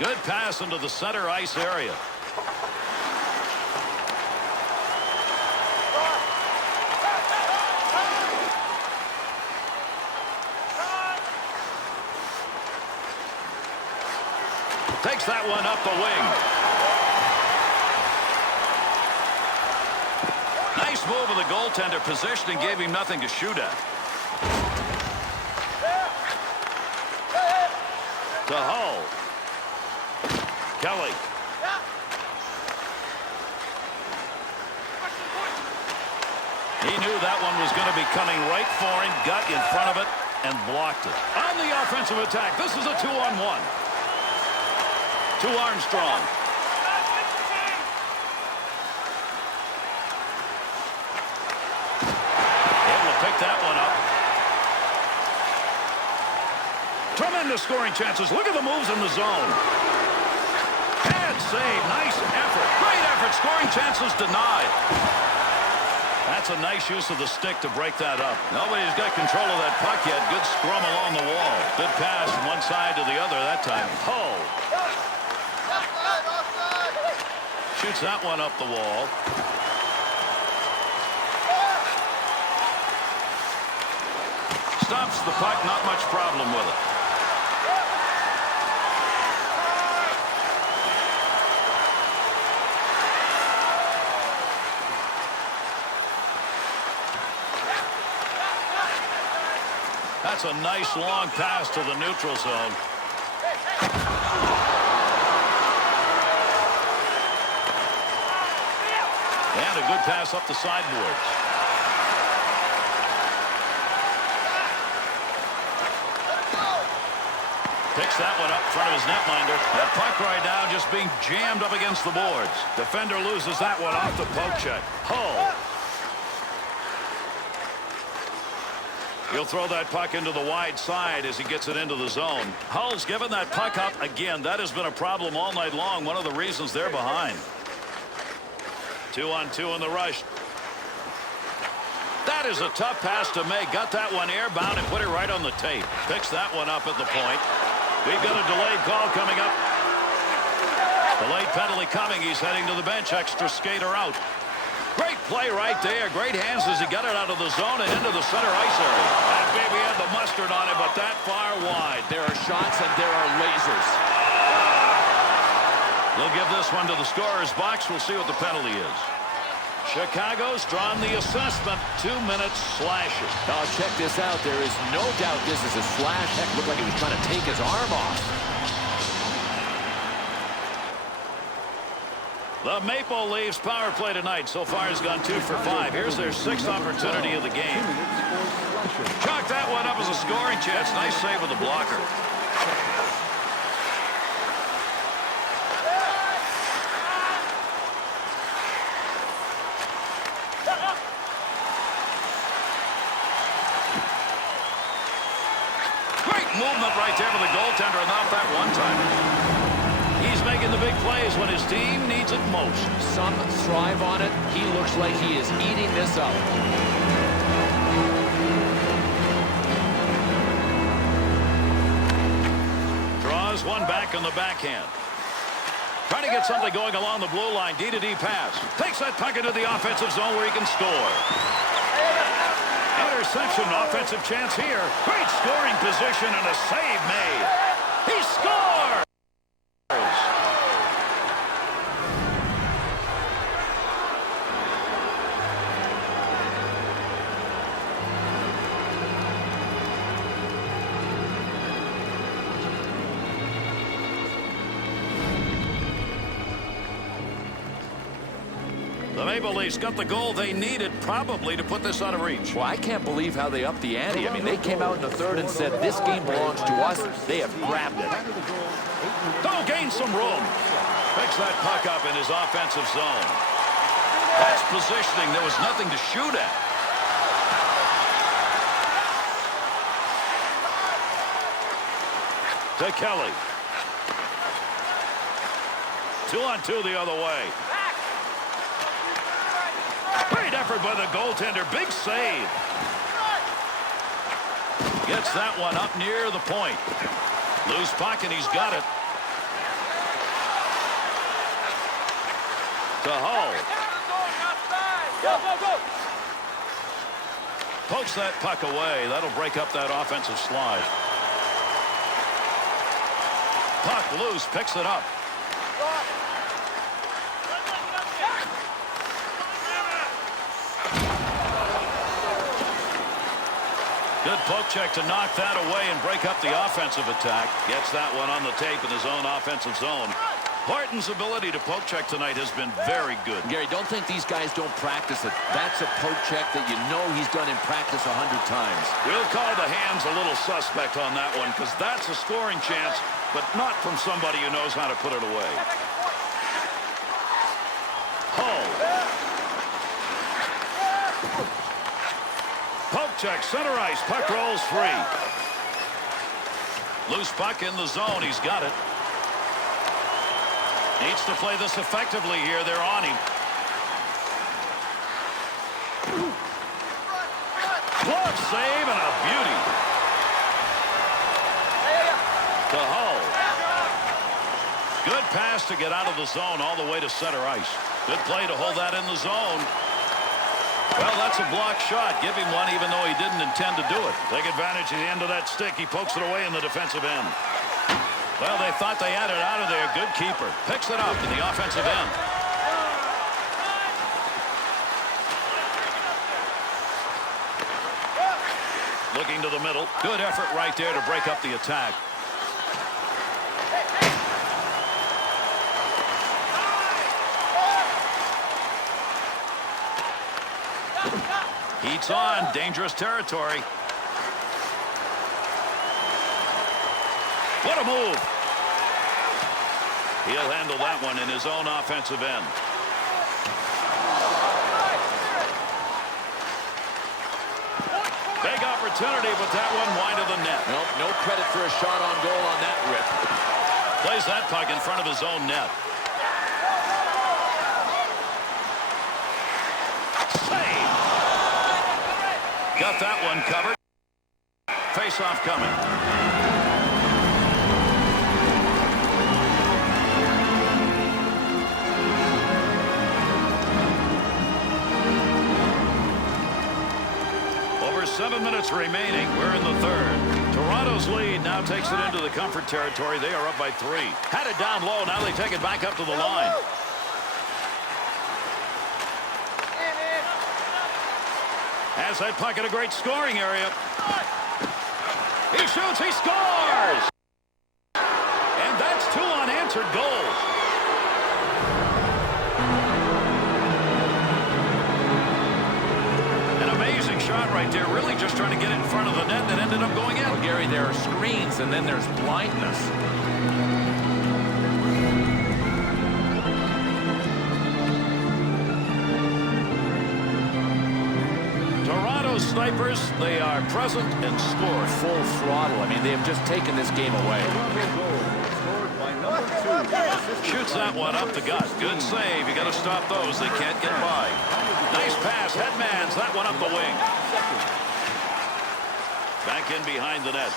Good pass into the center ice area. Takes that one up the wing. Nice move of the goaltender, positioning gave him nothing to shoot at. To Hull. Kelly. He knew that one was going to be coming right for him, got in front of it, and blocked it. On the offensive attack, this is a 2-on-1. To Armstrong. Able to pick that one up. Tremendous scoring chances. Look at the moves in the zone. Pad save. Nice effort. Great effort. Scoring chances denied. That's a nice use of the stick to break that up. Nobody's got control of that puck yet. Good scrum along the wall. Good pass from one side to the other that time. Hull. Shoots that one up the wall. Stops the puck. Not much problem with it. That's a nice long pass to the neutral zone. And a good pass up the sideboards. Picks that one up in front of his netminder. That puck right now just being jammed up against the boards. Defender loses that one off the poke check. Hull. He'll throw that puck into the wide side as he gets it into the zone. Hull's given that puck up again. That has been a problem all night long. One of the reasons they're behind. 2-on-2 in the rush. That is a tough pass to make. Got that one airbound and put it right on the tape. Picks that one up at the point. We've got a delayed call coming up. Delayed penalty coming. He's heading to the bench. Extra skater out. Great play right there. Great hands as he got it out of the zone and into the center ice area. That baby had the mustard on it, but that far wide. There are shots and there are lasers. They'll give this one to the scorer's box. We'll see what the penalty is. Chicago's drawn the assessment. 2 minutes slashing. Now check this out. There is no doubt this is a slash. Heck, looked like he was trying to take his arm off. The Maple Leafs power play tonight so far has gone 2 for 5. Here's their 6th opportunity of the game. Chalk that one up as a scoring chance. Nice save with the blocker. Great movement right there for the goaltender, and not that one-timer. He's making the big plays when his team needs it most. Some thrive on it. He looks like he is eating this up. Draws one back on the backhand. Trying to get something going along the blue line. D-to-D pass. Takes that puck into the offensive zone where he can score. Interception, offensive chance here. Great scoring position and a save made. He scores! The Maple Leafs got the goal they needed probably to put this out of reach. Well, I can't believe how they upped the ante. I mean, they came out in the third and said, this game belongs to us. They have grabbed it. Don't gain some room. Picks that puck up in his offensive zone. That's positioning. There was nothing to shoot at. To Kelly. 2-on-2 the other way. Great effort by the goaltender. Big save. Gets that one up near the point. Loose puck, and he's got it. To Hull. Go, go, go. Pokes that puck away. That'll break up that offensive slide. Puck loose. Picks it up. Good poke check to knock that away and break up the offensive attack. Gets that one on the tape in his own offensive zone. Horton's ability to poke check tonight has been very good. Gary, don't think these guys don't practice it. That's a poke check that you know he's done in practice 100 times. We'll call the hands a little suspect on that one because that's a scoring chance, but not from somebody who knows how to put it away. Hull. Poke check, center ice, puck rolls free. Loose puck in the zone, he's got it. Needs to play this effectively here, they're on him. Glove save and a beauty. To Hull. Good pass to get out of the zone all the way to center ice. Good play to hold that in the zone. Well, that's a blocked shot. Give him one even though he didn't intend to do it. Take advantage of the end of that stick. He pokes it away in the defensive end. Well, they thought they had it out of there. Good keeper. Picks it up in the offensive end. Looking to the middle. Good effort right there to break up the attack. Heats on. Dangerous territory. What a move. He'll handle that one in his own offensive end. Big opportunity, but that one wide of the net. Nope, no credit for a shot on goal on that rip. Plays that puck in front of his own net. Save. Got that one covered. Face-off coming. Over 7 minutes remaining. We're in the third. Toronto's lead now takes it into the comfort territory. They are up by 3. Had it down low. Now they take it back up to the line. Has that puck in a great scoring area. He shoots. He scores. And that's 2 unanswered goals. Shot right there, really just trying to get it in front of the net that ended up going in. Well, Gary, there are screens and then there's blindness. Toronto snipers, they are present and score. Full throttle. I mean, they have just taken this game away. Shoots that one up the gut. Good save. You got to stop those. They can't get by. Nice pass. Headmans that one up the wing. Back in behind the net.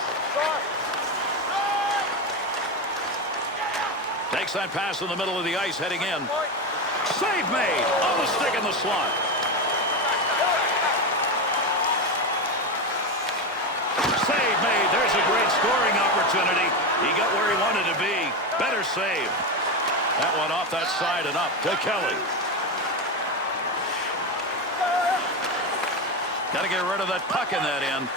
Takes that pass in the middle of the ice, heading in. Save made on the stick in the slot. Save made. There's a great scoring opportunity. He got where he wanted to be. Better save. That one off that side and up to Kelly. Got to get rid of that puck in that end.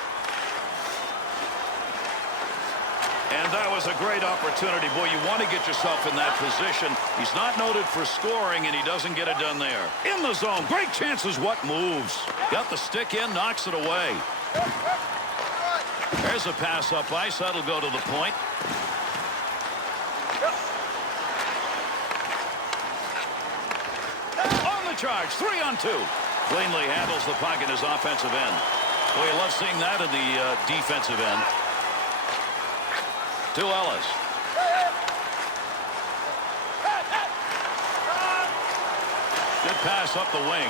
And that was a great opportunity. Boy, you want to get yourself in that position. He's not noted for scoring, and he doesn't get it done there. In the zone. Great chances. What moves? Got the stick in, knocks it away. There's a pass up ice. That'll go to the point. On the charge. 3-on-2. Cleanly handles the puck in his offensive end. Boy, you love seeing that in the defensive end. To Ellis. Good pass up the wing.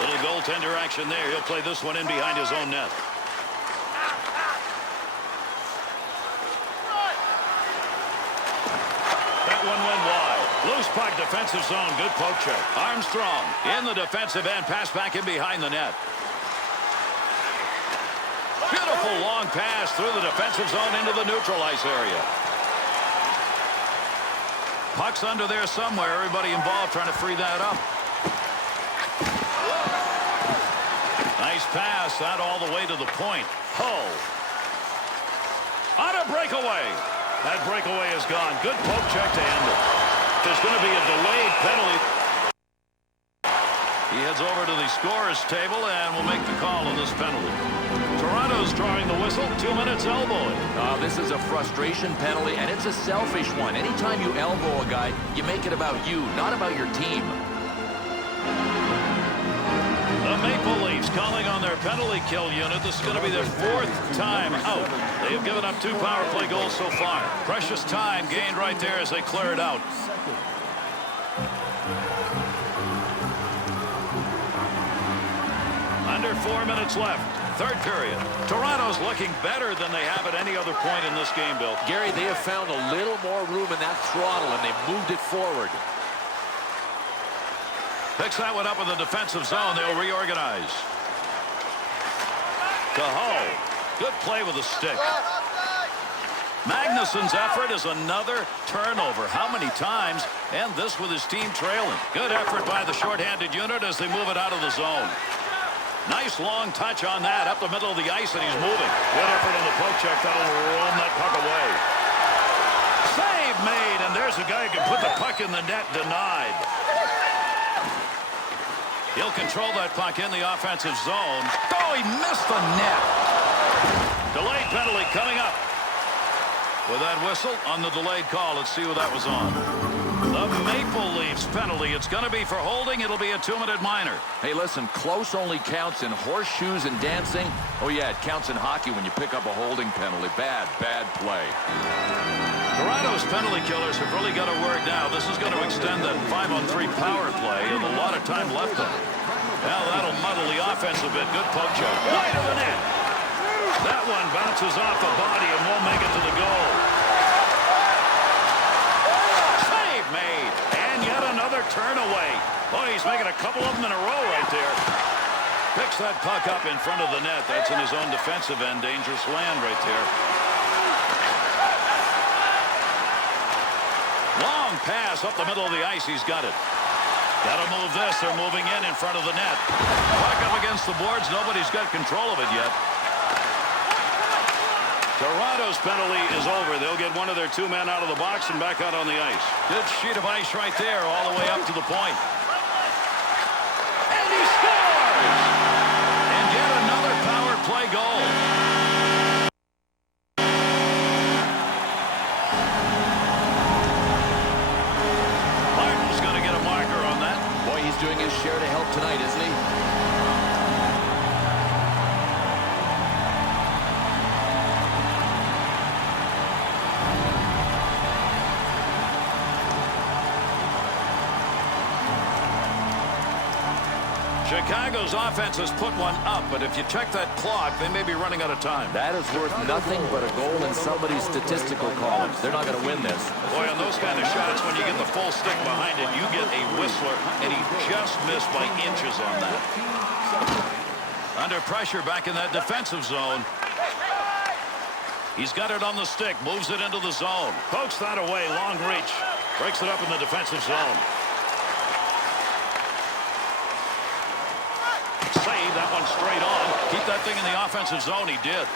Little goaltender action there. He'll play this one in behind his own net. That one went wide. Loose puck, defensive zone. Good poke check. Armstrong in the defensive end. Pass back in behind the net. Beautiful long pass through the defensive zone into the neutral ice area. Puck's under there somewhere. Everybody involved trying to free that up. Nice pass. That all the way to the point. Hull. On a breakaway. That breakaway is gone. Good poke check to end it. There's going to be a delayed penalty. He heads over to the scorer's table and will make the call on this penalty. Toronto's drawing the whistle. 2 minutes elbowing. This is a frustration penalty, and it's a selfish one. Anytime you elbow a guy, you make it about you, not about your team. The Maple Leafs calling on their penalty kill unit. This is going to be their 4th time out. They have given up 2 power play goals so far. Precious time gained right there as they clear it out. Under 4 minutes left. 3rd period. Toronto's looking better than they have at any other point in this game, Bill. Gary, they have found a little more room in that throttle, and they've moved it forward. Picks that one up in the defensive zone. They'll reorganize. To Hull. Good play with the stick. Magnuson's effort is another turnover. How many times? And this with his team trailing. Good effort by the shorthanded unit as they move it out of the zone. Nice long touch on that up the middle of the ice, and he's moving. Good effort on the poke check. That'll roam that puck away. Save made, and there's a guy who can put the puck in the net. Denied. He'll control that puck in the offensive zone. Oh, he missed the net. Delayed penalty coming up. With that whistle on the delayed call, let's see who that was on. The Maple Leafs penalty. It's going to be for holding. It'll be a 2-minute minor. Hey, listen, close only counts in horseshoes and dancing. Oh, yeah, it counts in hockey when you pick up a holding penalty. Bad play. Toronto's penalty killers have really got to work now. This is going to extend that 5-on-3 power play with a lot of time left on it. Now that'll muddle the offense a bit. Good poke check. Right of the net. That one bounces off the body and won't make it to the goal. Save made. And yet another turn away. Boy, he's making a couple of them in a row right there. Picks that puck up in front of the net. That's in his own defensive end. Dangerous land right there. Long pass up the middle of the ice. He's got it. Got to move this. They're moving in front of the net. Puck up against the boards. Nobody's got control of it yet. Toronto's penalty is over. They'll get one of their 2 men out of the box and back out on the ice. Good sheet of ice right there all the way up to the point. And he scores! And yet another power play goal. Martin's going to get a marker on that. Boy, he's doing his share to help tonight, isn't he? Chicago's offense has put one up, but if you check that clock, they may be running out of time. That is worth nothing but a goal in somebody's statistical columns. They're not going to win this. Boy, on those kind of shots, when you get the full stick behind it, you get a whistler, and he just missed by inches on that. Under pressure back in that defensive zone. He's got it on the stick, moves it into the zone. Pokes that away, long reach. Breaks it up in the defensive zone. Save that one straight on. Keep that thing in the offensive zone. He did.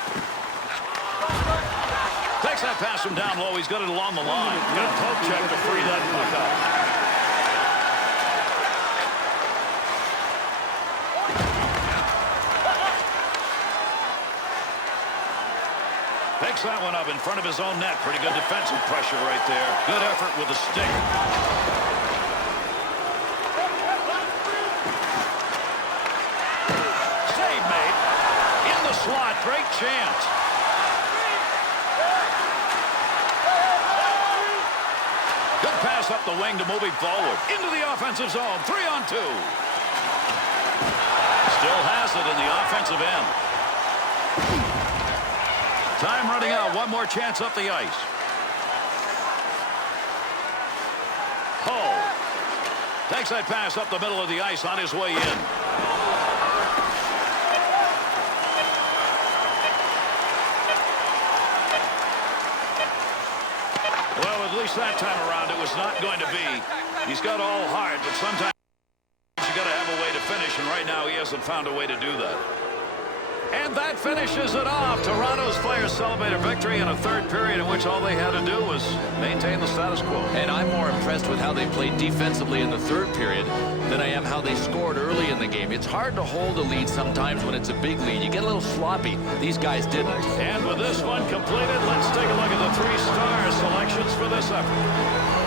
that pass from down low. He's got it along the line. Got a poke check to free that puck up. Picks that one up in front of his own net. Pretty good defensive pressure right there. Good effort with the stick. Save made. In the slot. Great chance. Good pass up the wing to move him forward. Into the offensive zone. 3-on-2. Still has it in the offensive end. Time running out. One more chance up the ice. Hull takes that pass up the middle of the ice on his way in. Well, at least that time around it was not going to be. He's got all heart, but sometimes you got to have a way to finish, and right now he hasn't found a way to do that. And that finishes it off. Toronto's players celebrate a victory in a third period in which all they had to do was maintain the status quo. And I'm more impressed with how they played defensively in the third period than I am how they scored early in the game. It's hard to hold a lead sometimes when it's a big lead. You get a little sloppy. These guys didn't. And with this one completed, let's take a look at the three-star selections for this effort.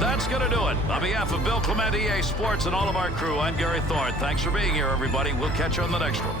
That's going to do it. On behalf of Bill Clement, EA Sports, and all of our crew, I'm Gary Thorne. Thanks for being here, everybody. We'll catch you on the next one.